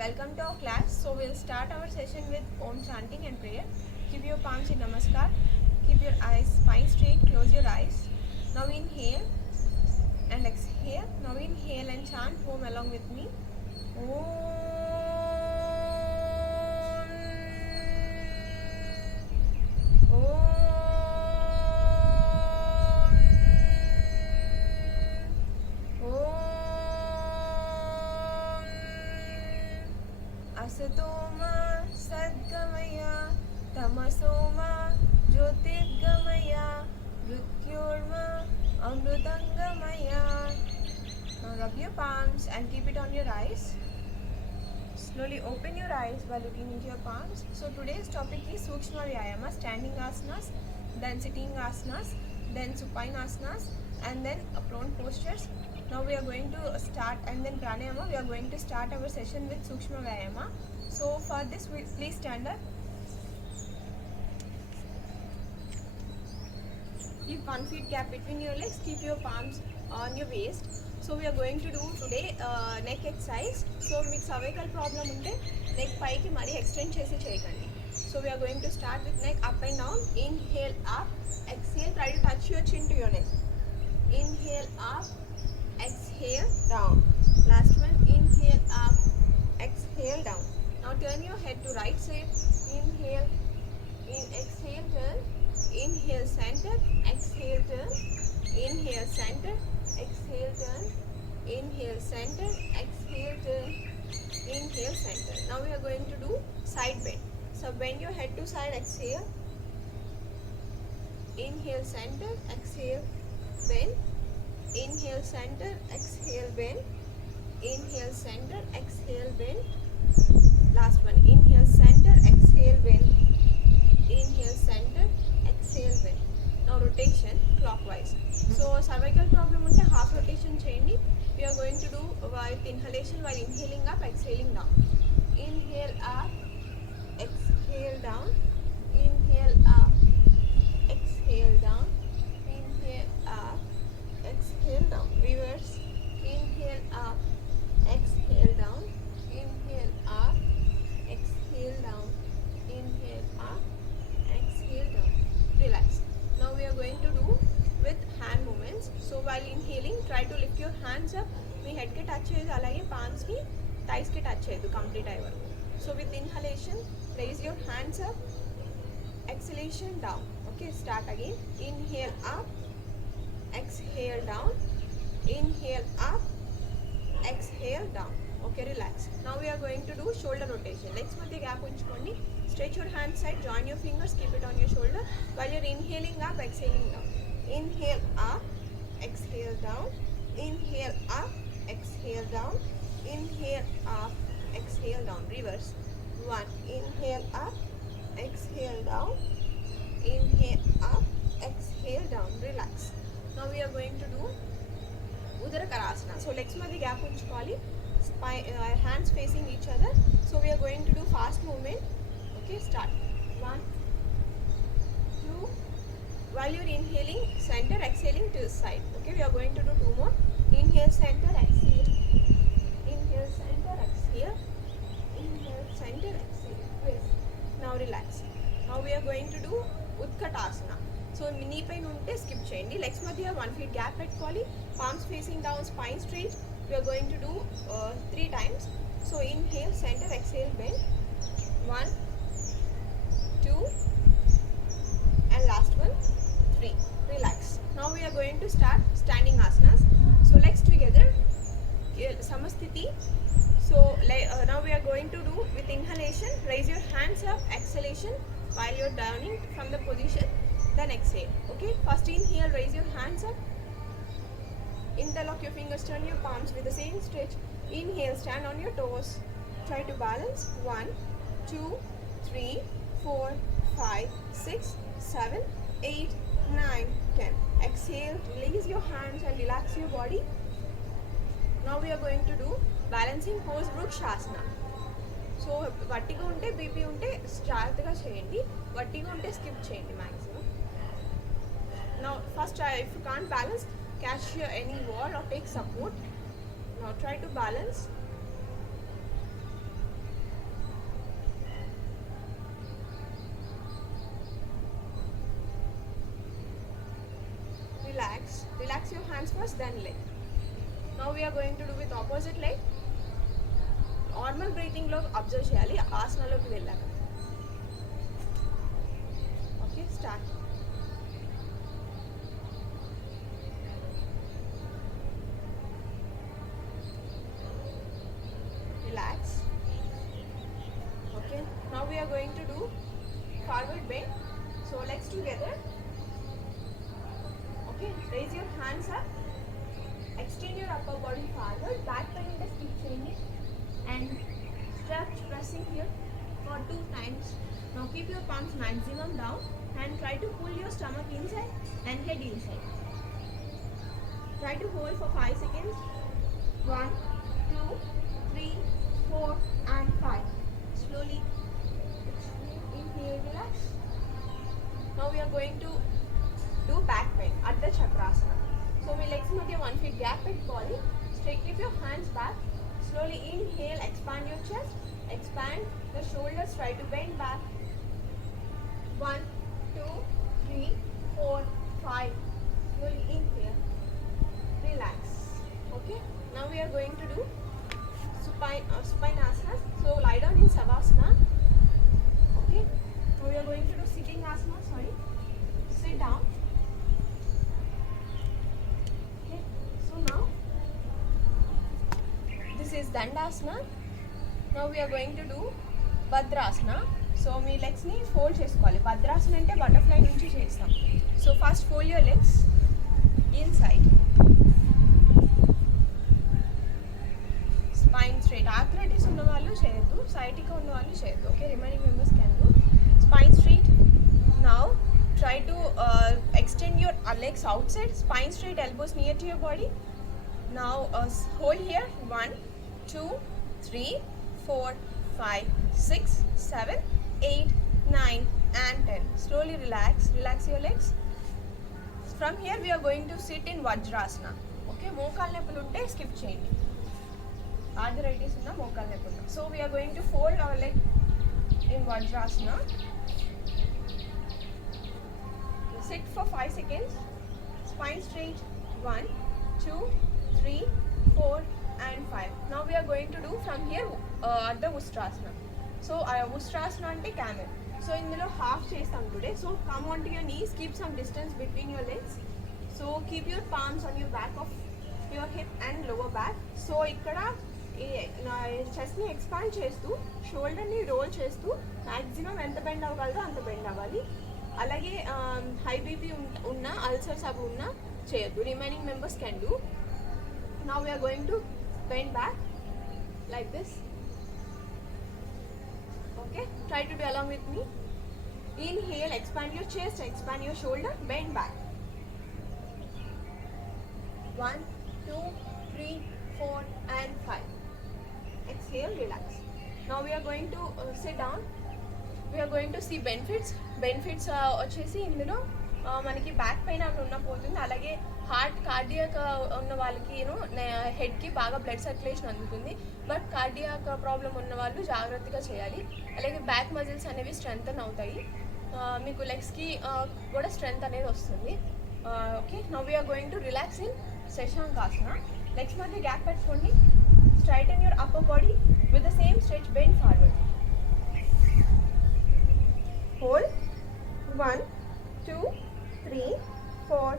Welcome to our class. So we'll start our session with Om chanting and prayer. Keep your palms in Namaskar. Keep your eyes spine straight. Close your eyes. Now inhale and exhale. Now inhale and chant Om along with me. Om. Om. असतोमा सद्गमया तमसोमा ज्योतिर्गमया मृत्योर्मा अमृतंगमया. Now rub your palms and keep it on your eyes. Slowly open your eyes while looking into your palms. So today's topic is Sukshma Vyayama, standing asanas, then sitting asanas, then supine asanas, and then prone postures. Now we are going to start, and then pranayama. We are going to start our session with Sukshma Vyayama. So for this, please stand up. Keep 1 feet gap between your legs. Keep your palms on your waist. So we are going to do today neck exercise. So మీకు cervical problem ఉంటే neck పైకి మరీ extend చేసి చేయకండి. So we are going to start with neck up and down. Inhale up, exhale. Try to touch your chin to your neck. Inhale up, exhale down. Last one. Inhale up, exhale down. Now turn your head to right side. Inhale, exhale, turn. Inhale, center, exhale, turn. Inhale, center, exhale, turn. Inhale, center, exhale, turn. Inhale, center. Now we are going to do side bend. So bend your head to side, exhale. Inhale, center, exhale, bend. Inhale, center, exhale, bend. Inhale, center, exhale, bend. Last one. Inhale, center, exhale, bend. Inhale, center, exhale, bend. Now rotation clockwise. So cervical problem unte half rotation cheyandi. We are going to do with inhalation while inhaling up, exhaling down. Inhale up, exhale down. Inhale up, exhale down. Inhale up, exhale down. Reverse. Inhale up, exhale down. Inhale up, exhale down. Inhale up, exhale down. Relax. Now we are going to do with hand movements. So while inhaling, try to lift your hands up. Me head కి touch చేయదు, అలాగే palms ని thighs కి touch చేయదు complete అయ్యే వరకు. So with inhalation, raise your hands up. Exhalation down. Okay, start again. Inhale up, exhale down. Inhale up, exhale down. Okay, relax. Now we are going to do shoulder rotation. Legs మధ్య gap ఉంచుకోండి. Stretch your hand side, join your fingers, keep it on your shoulder while you're inhaling up, exhaling down. Inhale up, exhale down. Inhale up, exhale down. Inhale up, exhale down. Reverse. 1. Inhale up, exhale down. Inhale up, exhale down. Relax. Now we are going to do Udara Karasana. So legs madhya gap unchukovali, hands facing each other. So we are going to do fast movement. Okay, start. 1, 2. While you're inhaling, center, exhaling to the side. Okay, we are going to do 2 more. Inhale, center, exhale. Inhale, center, exhale. Inhale, center, exhale. Yes. Now relax. Now we are going to do Utkatasana. So knee pain unte skip cheyandi. Legs madhya 1 feet gap pettukovali. Palms facing down, spine straight. We are going to do 3 times. So inhale, center, exhale, bend. 1, 2, and last one, 3. Relax. Now we are going to start standing asanas. So legs together, samasthiti. So now we are going to do with inhalation, raise your hands up, exhalation while you're downing from the position, then exhale. Okay, first inhale, raise your hands up. Interlock your fingers, turn your palms with the same stretch. Inhale, stand on your toes. Try to balance. 1, 2, 3, 4, 5, 6, 7, 8, 9, 10. Exhale, release your hands and relax your body. Now we are going to do balancing pose Vrukshasana. So vertigo unte BP unte జాగ్రత్తగా చేయండి, vertigo unte skip చేయండి maximum. Now first if you can't balance, catch any wall or take support. Now try to balance. hands first, then leg. Now we are going to do with opposite leg. Normal breathing lo observe cheyali asana loki vellaka. Okay, start. Relax. Okay, now we are going to do forward bend. So legs together. Okay, raise your hands up. Extend your upper body forward. Back bend is keep changing. And stretch pressing here for 2 times. Now keep your palms maximum down and try to pull your stomach inside and head inside. Try to hold for 5 seconds. 1, 2, 3, 4 and 5. Slowly inhale, relax. Now we are going to do back bend, Ardha Chakrasana. So we legs madhya 1 feet gap peట్టుకోవాలి. Straight keep your hands back. Slowly inhale, expand your chest, expand the shoulders, try to bend back. 1, 2, 3, 4, 5. Slowly inhale, relax. Okay, now we are going to do supine asanas. So lie down in Savasana. Okay, now we are going to do sitting asana. Sorry, sit down. Okay, so now this is Dandasana. Now we are going to do Bhadrasana. So me legs ని fold చేసుకోవాలి. Bhadrasana అంటే butterfly నుంచి చేస్తాం. So first fold your legs inside. Spine straight. Arthritis ఉన్న వాళ్ళు చేయొద్దు. Sciatica ఉన్న వాళ్ళు చేయొద్దు. Okay, remaining members can do. Spine straight. Now try to extend your legs outside. Spine straight, elbows near to your body. Now hold here. 1, 2, 3, 4, 5, 6, 7, 8, 9 and 10. Slowly relax your legs. From here we are going to sit in Vajrasana. Okay, మోకాలు నొప్పులు ఉంటే skip చేయండి. Arthritis ఉన్న మోకాలు నొప్పులు. So we are going to fold our leg in Vajrasana. Sit for 5 seconds. Spine straight. 1, 2, 3, 4 and 5. Now we are going to do from here Ardha Ustrasana. So Ustrasana ante camel. So ఇందులో half చేస్తాం today. So come on to your knees, keep some distance between your legs. So keep your palms on your back of your hip and lower back. So ఇక్కడ chest ని expand చేస్తూ shoulder ని roll చేస్తూ maximum ఎంత bend అవ్వగలదో అంత bend అవ్వాలి. అలాగే high BP ఉన్న అల్సర్స్ అవి ఉన్న చేయొద్దు. Remaining members can do. Now we are going to bend back like this. Okay, try to do along with me. Inhale, expand your chest, expand your shoulder, bend back. 1, 2, 3, 4 and 5. Exhale, relax. Now we are going to sit down. We are going to see benefits వచ్చేసి ఇందులో మనకి back pain అట్లా ఉన్న పోతుంది. అలాగే heart cardiac ఉన్న వాళ్ళకి హెడ్కి బాగా బ్లడ్ సర్క్యులేషన్ అందుతుంది. బట్ కార్డియాక్ ప్రాబ్లం ఉన్న వాళ్ళు జాగ్రత్తగా చేయాలి. అలాగే బ్యాక్ మజిల్స్ అనేవి స్ట్రెంగ్తన్ అవుతాయి. మీకు లెగ్స్కి కూడా స్ట్రెంగ్త్ అనేది వస్తుంది. Okay, now we are going to relax in Shashankasana. Legs మధ్య గ్యాప్ పెట్టుకోండి. Straighten your upper body with the same stretch, bend forward. Hold. 1, 2, 3, 4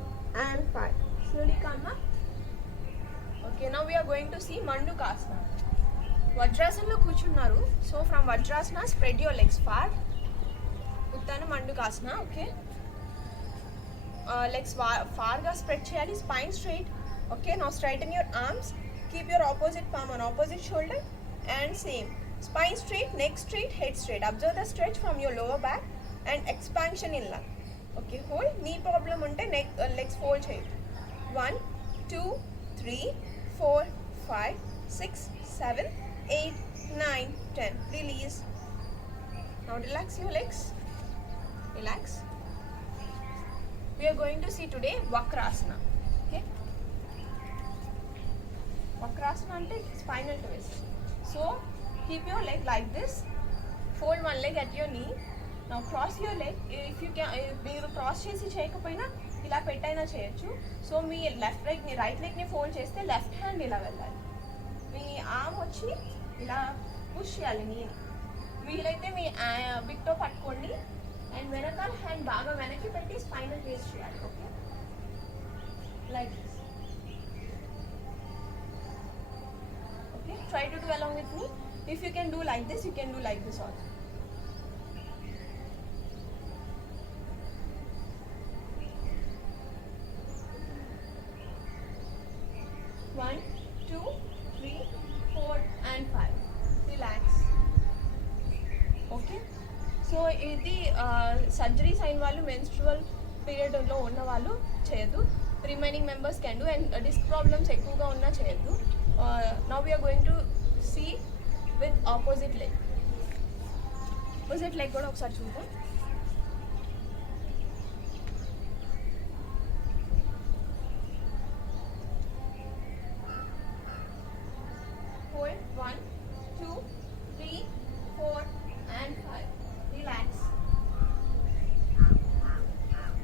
and 5. Slowly come up. Okay, now we are going to see Mandukasana. Vajrasanalo కూర్చున్నారు. So from Vajrasana spread your legs far. Uttana Mandukasana. Okay, legs far ga spread చేయాలి. Spine straight. Okay, now straighten your arms. Keep your opposite palm on opposite shoulder and same. Spine straight, neck straight, head straight. Observe the stretch from your lower back and expansion in lung. Okay, hold. Knee problem unte neck legs fold cheyandi. 1, 2, 3, 4, 5, 6, 7, 8, 9, 10. Release. Now relax your legs. Relax. We are going to see today Vakrasana. Okay, Vakrasana ante spinal twist. So keep your leg like this. Fold one leg at your knee. Now cross your leg. If you can, మీరు cross చేసి చేయకపోయినా ఇలా పెట్టైనా చేయొచ్చు. So మీ right లెగ్ని fold చేస్తే left hand ఇలా వెళ్ళాలి, మీ arm వచ్చి ఇలా పుష్ చేయాలి. వీలైతే మీ బిగ్ టో పట్టుకోండి అండ్ వెనకాల హ్యాండ్ బాగా వెనక్కి పెట్టి స్పైనల్ రేస్ చేయాలి. Okay, like this. Okay, try to do along with me. If you can do like this, you can do like this also. One, two, three, four, and five. Relax. Okay. So ఇది surgeries అయిన వాళ్ళు, menstrual పీరియడ్లో ఉన్న వాళ్ళు చేయొద్దు. Remaining members can do. And disc problems ఎక్కువగా ఉన్నా చేయొద్దు. Now we are going to see with opposite leg. Opposite leg కూడా ఒకసారి చూద్దాం. Hold 1, 2, 3, 4, and 5. Relax.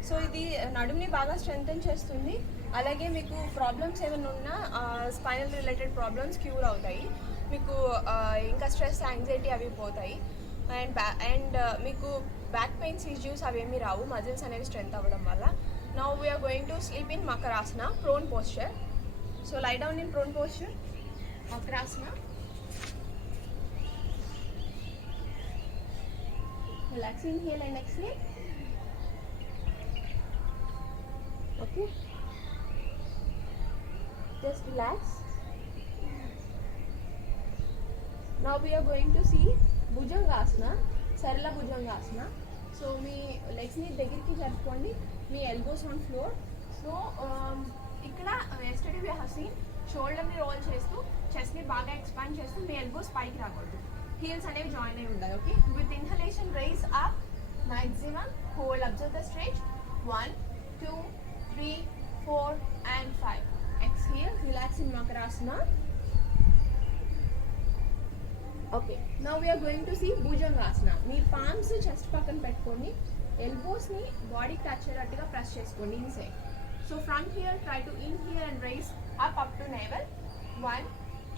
సో ఇది నడుముని బాగా స్ట్రెంగ్తెన్ చేస్తుంది. అలాగే మీకు ప్రాబ్లమ్స్ ఏమైనా ఉన్నా స్పైనల్ రిలేటెడ్ ప్రాబ్లమ్స్ క్యూర్ అవుతాయి. మీకు ఇంకా స్ట్రెస్, యాంగ్జైటీ అవి పోతాయి. అండ్ మీకు బ్యాక్ పెయిన్స్ ఇష్యూస్ అవేమీ రావు, మజిల్స్ అనేవి స్ట్రెంగ్త్ అవ్వడం వల్ల. Now we are going to sleep in Makarasana, prone posture. So lie down in prone posture, Makarasana. Relax, inhale and exhale. Okay, just relax. Now we are going to see Bhujangasana, Sarala Bhujangasana. So మీ legs ని దగ్గరికి జరుపుకోండి, మీ elbows on floor. So ఇక్కడ yesterday we have seen shoulder ని roll చేస్తూ chest ని బాగా ఎక్స్పాండ్ చేస్తూ మీ ఎల్బోస్ పైకి రాకూడదు, హీల్స్ అనేవి జాయిన్ అయి ఉండాలి. Okay, with inhalation rise up maximum, hold, observe the stretch. 1, 2, 3, 4 and 5. Exhale, relax in Makarasana. Okay, now we are going to see Bhujangasana. Me palms chest పక్కన పెట్టుకొని elbows ని body touch అయ్యేటట్టుగా press చేసుకోండి inside. So from here try to inhale and raise up to navel. 1,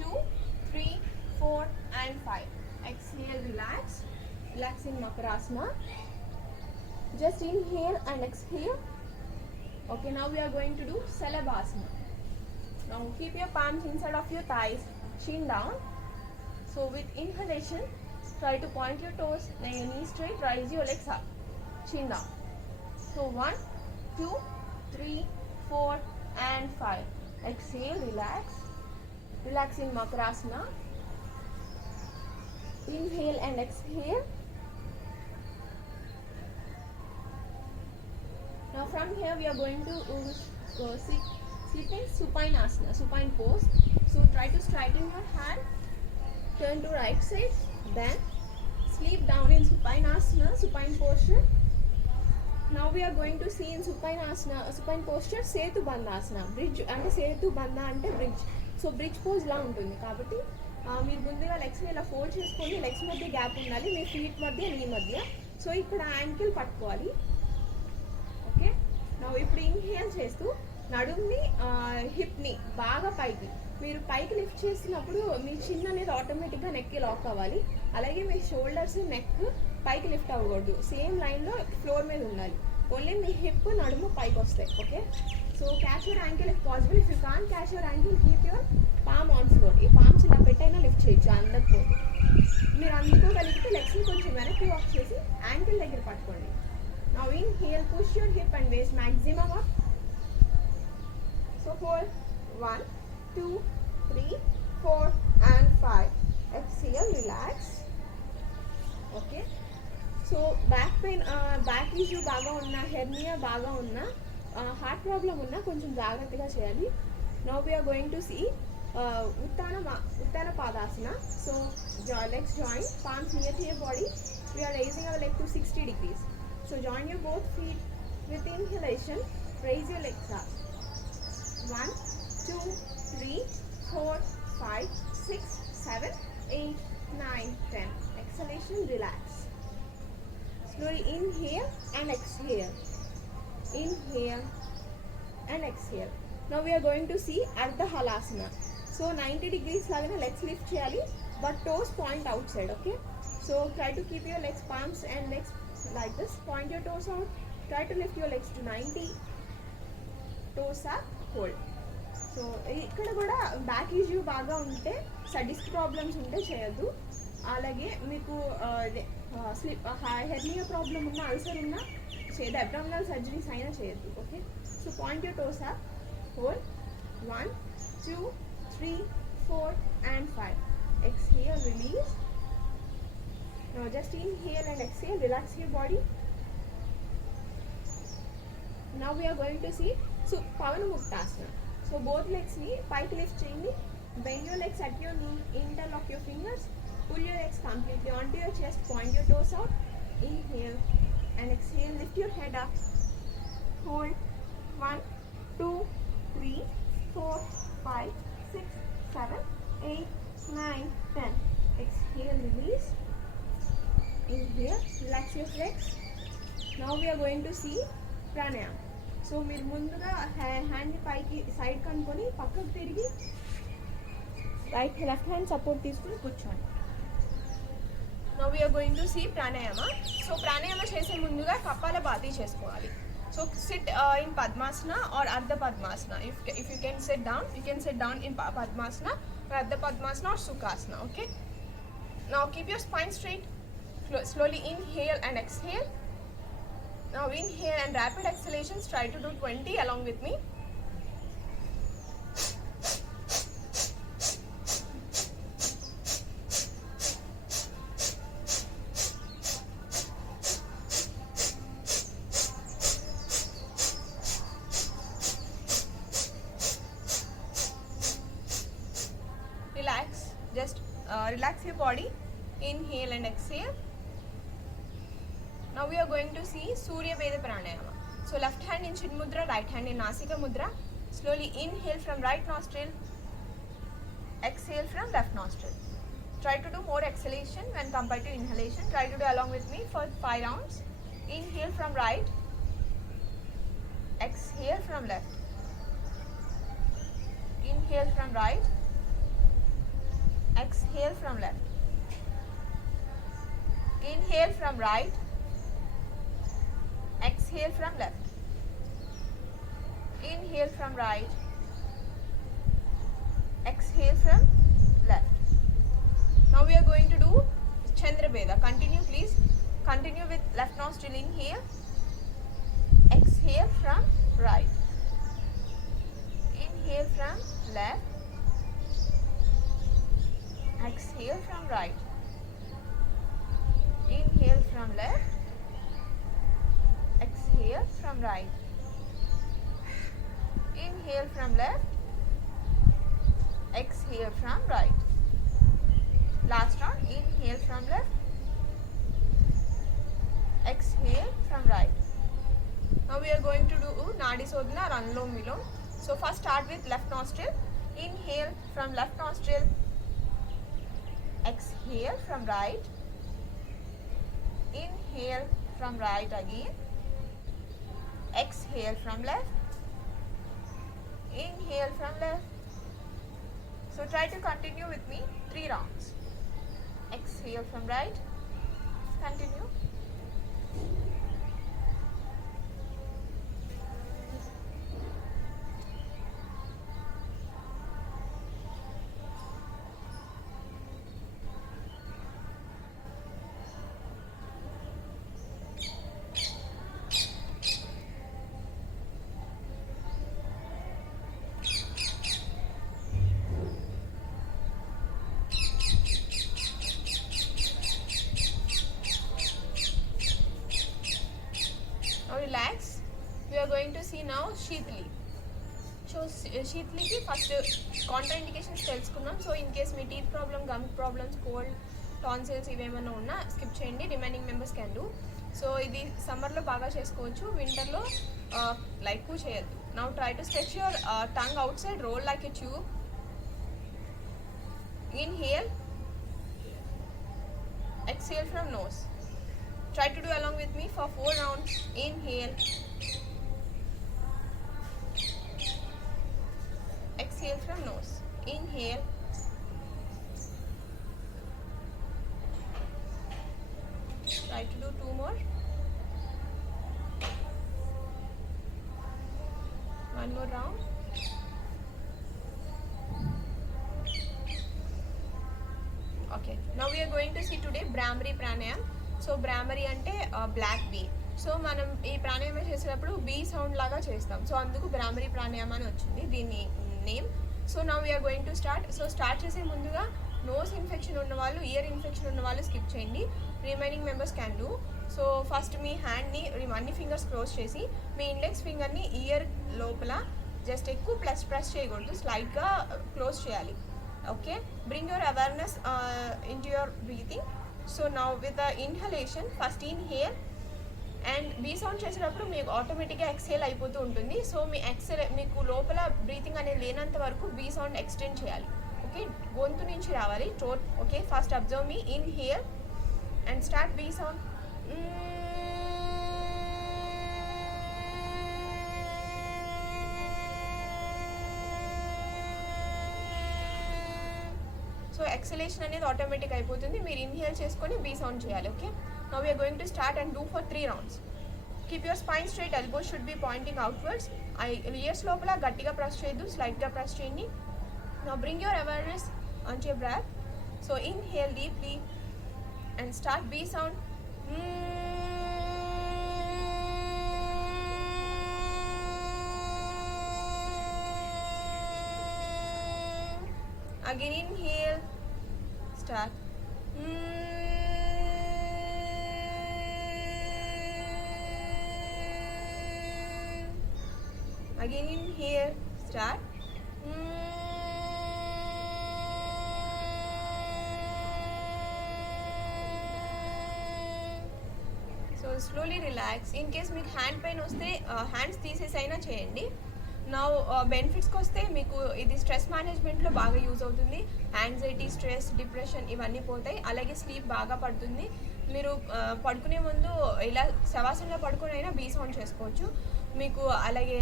2, 3, 4 and 5. Exhale, relax. Relax in Makarasana. Just inhale and exhale. Okay, now we are going to do Salabhasana. Now keep your palms inside of your thighs, chin down. So with inhalation, try to point your toes, your knees straight, raise your legs up, chin down. So 1, 2, 3, 4 and 5. Exhale, relax. Relax in Makarasana. Inhale and exhale. Now from here we are going to sit in supine asana, supine pose. So try to straighten your hand, turn to right side, then sleep down in supine asana, supine posture. Now we are going to see in supine asana, supine posture, Setu Bandhasana. Bridge ante Setu Bandha ante bridge. So bridge pose la untundi kabatti మీరు ముందుగా legs ఇలా fold చేసుకొని legs మధ్య gap ఉండాలి, మీ feet మధ్య, నీ మధ్య. So ఇక్కడ యాంకిల్ పట్టుకోవాలి. ఓకే, ఇప్పుడు ఇన్హేల్ చేస్తూ నడుముని, హిప్ని బాగా పైకి, మీరు పైకి లిఫ్ట్ చేసినప్పుడు మీ చిన్ అనేది ఆటోమేటిక్గా నెక్కి లాక్ అవ్వాలి. అలాగే మీ షోల్డర్స్, నెక్ పైకి లిఫ్ట్ అవ్వకూడదు, సేమ్ లైన్లో ఫ్లోర్ మీద ఉండాలి. ఓన్లీ మీ హిప్, నడుము పైకి వస్తాయి. Okay, so catch your ankle if possible. If you can catch your ankle, keep your palm on floor. ఈ పామ్స్ ఇలా పెట్టైనా లిఫ్ట్ చేయొచ్చు అందకపోతే. మీరు అందుకోగలిగితే లెగ్స్ని కొంచెం వెనక్కి వాక్ చేసి యాంకిల్ దగ్గర పట్టుకోండి. Now inhale, push your hip and waist maximum up. So hold 1, 2, 3, 4 and 5. Exhale, relax. Okay. So back pain, back issue baga unna, hernia baga unna, heart problem unna koncham jagrataga cheyali. Now we are going to see Uttana Padasana. So legs join, palms near to your body. We are raising our leg to 60 degrees. So join your both feet with inhalation, raise your legs up. 1, 2, 3, 4, 5, 6, 7, 8, 9, 10. Exhalation, relax. Slowly inhale and exhale. Inhale and exhale. Now we are going to see Ardha Halasana. So 90 degrees lagana legs lift cheyali, but toes point outside. Okay, so try to keep your legs, palms and legs like this. Point your toes out. Try to lift your legs to 90. Toes up, hold. So ఇక్కడ కూడా back issue బాగా ఉంటే, disc problems ఉంటే చేయొద్దు. అలాగే మీకు slip hernia problem ఉన్న, ulcer ఉన్న చేయదు, అబ్డామినల్ సర్జరీస్ అయినా చేయొద్దు. Okay, so point your toes up, hold 1 2 3 4 and 5. Exhale, release. Now just inhale and exhale, relax your body. Now we are going to see Pavanamuktasana. So both legs ni pike lift cheyandi. Bend your legs at your knee, interlock your fingers, pull your legs completely onto your chest, point your toes out. Inhale and exhale, lift your head up, hold 1 2 3 4 5 6 7 8 9 10. Exhale, release. Inhale, relax your legs. Now we are going to see pranayama. So మీరు ముందుగా హ్యాండ్ని పైకి side కనుకొని పక్కకు తిరిగి left hand support తీసుకుని కూర్చోండి. Now we are going to see pranayama. So pranayama చేసే ముందుగా కపాలభాతి చేసుకోవాలి. So sit in padmasana or ardha padmasana. If you can sit down, you can sit down in padmasana or ardha padmasana or sukhasana. Okay, now keep your spine straight. Slowly inhale and exhale. Now inhale and rapid exhalations. Try to do 20 along with me. Relax. Just relax your body. Inhale and exhale. Now we are going to see Surya Veda Pranayama. So left hand in Chin Mudra, right hand in Nasika Mudra. Slowly inhale from right nostril, exhale from left nostril. Try to do more exhalation when compared to inhalation. Try to do along with me for 5 rounds. Inhale from right, exhale from left. Inhale from right, exhale from left. Inhale from right, exhale from left. Inhale from right, exhale from left. Now we are going to do Chandra Veda. Continue please. Continue with left nostril inhale, exhale from right. Inhale from left, exhale from right. Inhale from left, exhale from right. Inhale from left, exhale from right. Last round. Inhale from left, exhale from right. Now we are going to do Nadi Sodhana or Anulom Vilom. So first start with left nostril. Inhale from left nostril, exhale from right. Inhale from right again, exhale from left, inhale from left. So try to continue with me 3 rounds. Exhale from right, continue. Relax. We are going to see now Sheetli. So Sheetliకి first contraindications తెలుసుకున్నాం. So in case మీ teeth problem, gum problems, cold, tonsils ఇవేమన్నా ఉన్నా స్కిప్ చేయండి. Remaining members can do. So ఇది సమ్మర్లో బాగా చేసుకోవచ్చు, వింటర్లో లైక్ చేయొద్దు. Now try to stretch your tongue out side, roll like a tube. Inhale, exhale from nose. Try to do along with me for 4 rounds. Inhale, exhale from nose. Inhale. Try to do 2 more. One more round. Okay, now we are going to see today Bhramari Pranayam. So Bhramari ante black bee. So మనం ఈ ప్రాణాయామం చేసేటప్పుడు be sound లాగా చేస్తాం. So అందుకు బ్రాహ్మరీ ప్రాణాయామం అని వచ్చింది దీని name. So now we are going to start. So start చేసే ముందుగా నోస్ ఇన్ఫెక్షన్ ఉన్న వాళ్ళు, ఇయర్ ఇన్ఫెక్షన్ ఉన్న వాళ్ళు స్కిప్ చేయండి. Remaining members can do. So first మీ హ్యాండ్ని అన్ని ఫింగర్స్ క్లోజ్ చేసి మీ ఇండెక్స్ ఫింగర్ని ఇయర్ లోపల జస్ట్ ఎక్కువ ప్రెస్ చేయకూడదు, స్లైట్గా క్లోజ్ చేయాలి. Okay, bring your awareness in to your breathing. So now with the inhalation first inhale and bee sound చేసేటప్పుడు మీకు ఆటోమేటిక్గా ఎక్స్హేల్ అయిపోతూ ఉంటుంది. సో మీ మీకు లోపల బ్రీతింగ్ అనేది లేనంత వరకు బీ సౌండ్ ఎక్స్టెండ్ చేయాలి. ఓకే, గొంతు నుంచి రావాలి థ్రోట్. ఓకే, ఫస్ట్ అబ్జర్వ్ మీ inhale and start bee sound. So exhalation అనేది ఆటోమేటిక్ అయిపోతుంది. మీరు ఇన్హేల్ చేసుకొని బీ సౌండ్ చేయాలి. Okay, now we are going to start and do for 3 rounds. Keep your spine straight, elbows should be pointing outwards. Ears lopala gattiga press cheyedu, slight ga press cheyandi. Now bring your awareness onto your breath. So inhale deeply and start B sound. Again inhale, start. Again inhale, start. So slowly relax. In case మీకు hand pain వస్తే hands తీసేసి అయినా చేయండి. నా బెనిఫిట్స్కి వస్తే మీకు ఇది stress మేనేజ్మెంట్లో బాగా యూజ్ అవుతుంది. యాంగ్జైటీ, స్ట్రెస్, డిప్రెషన్ ఇవన్నీ పోతాయి. అలాగే స్లీప్ బాగా పడుతుంది. మీరు పడుకునే ముందు ఇలా శవాసంలో పడుకుని అయినా బీ సౌండ్ చేసుకోవచ్చు. మీకు అలాగే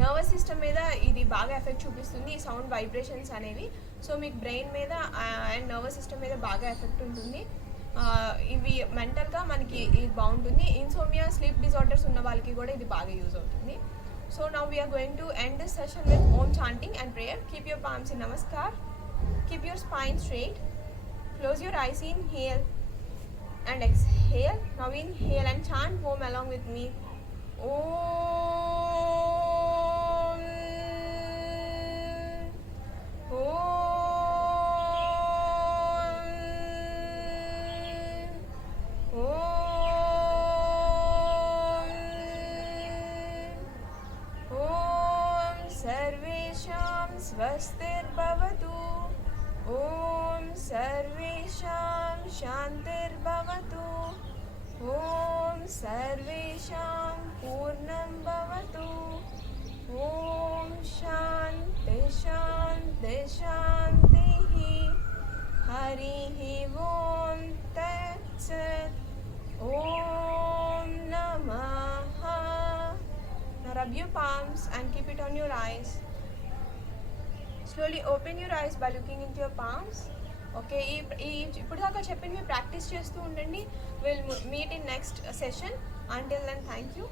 నర్వస్ సిస్టమ్ మీద ఇది బాగా ఎఫెక్ట్ చూపిస్తుంది, ఈ సౌండ్ వైబ్రేషన్స్ అనేవి. సో మీకు బ్రెయిన్ మీద అండ్ నర్వస్ సిస్టమ్ మీద బాగా ఎఫెక్ట్ ఉంటుంది. ఇవి మెంటల్గా మనకి ఇది బాగుంటుంది. ఇన్సోమియా, స్లీప్ డిజార్డర్స్ ఉన్న వాళ్ళకి కూడా ఇది బాగా యూజ్ అవుతుంది. So now we are going to end this session with Om chanting and prayer. Keep your palms in Namaskar. Keep your spine straight. Close your eyes. Inhale and exhale. Now inhale and chant Om along with me. Om. Om. Om. सर्वेषां स्वस्तिर्भवतु. ॐ सर्वेषां शान्तिर्भवतु. ॐ सर्वेषां पूर्णं भवतु. ॐ शान्ति शान्ति शान्तिः. हरिः ॐ तत्सत्. ॐ नमः. Now rub your palms and keep it on your eyes. Slowly open your eyes by looking into your palms. Okay, ఇప్పుడు దాకా చెప్పింది ప్రాక్టీస్ చేస్తూ ఉండండి. We'll meet in next session. Until then, thank you.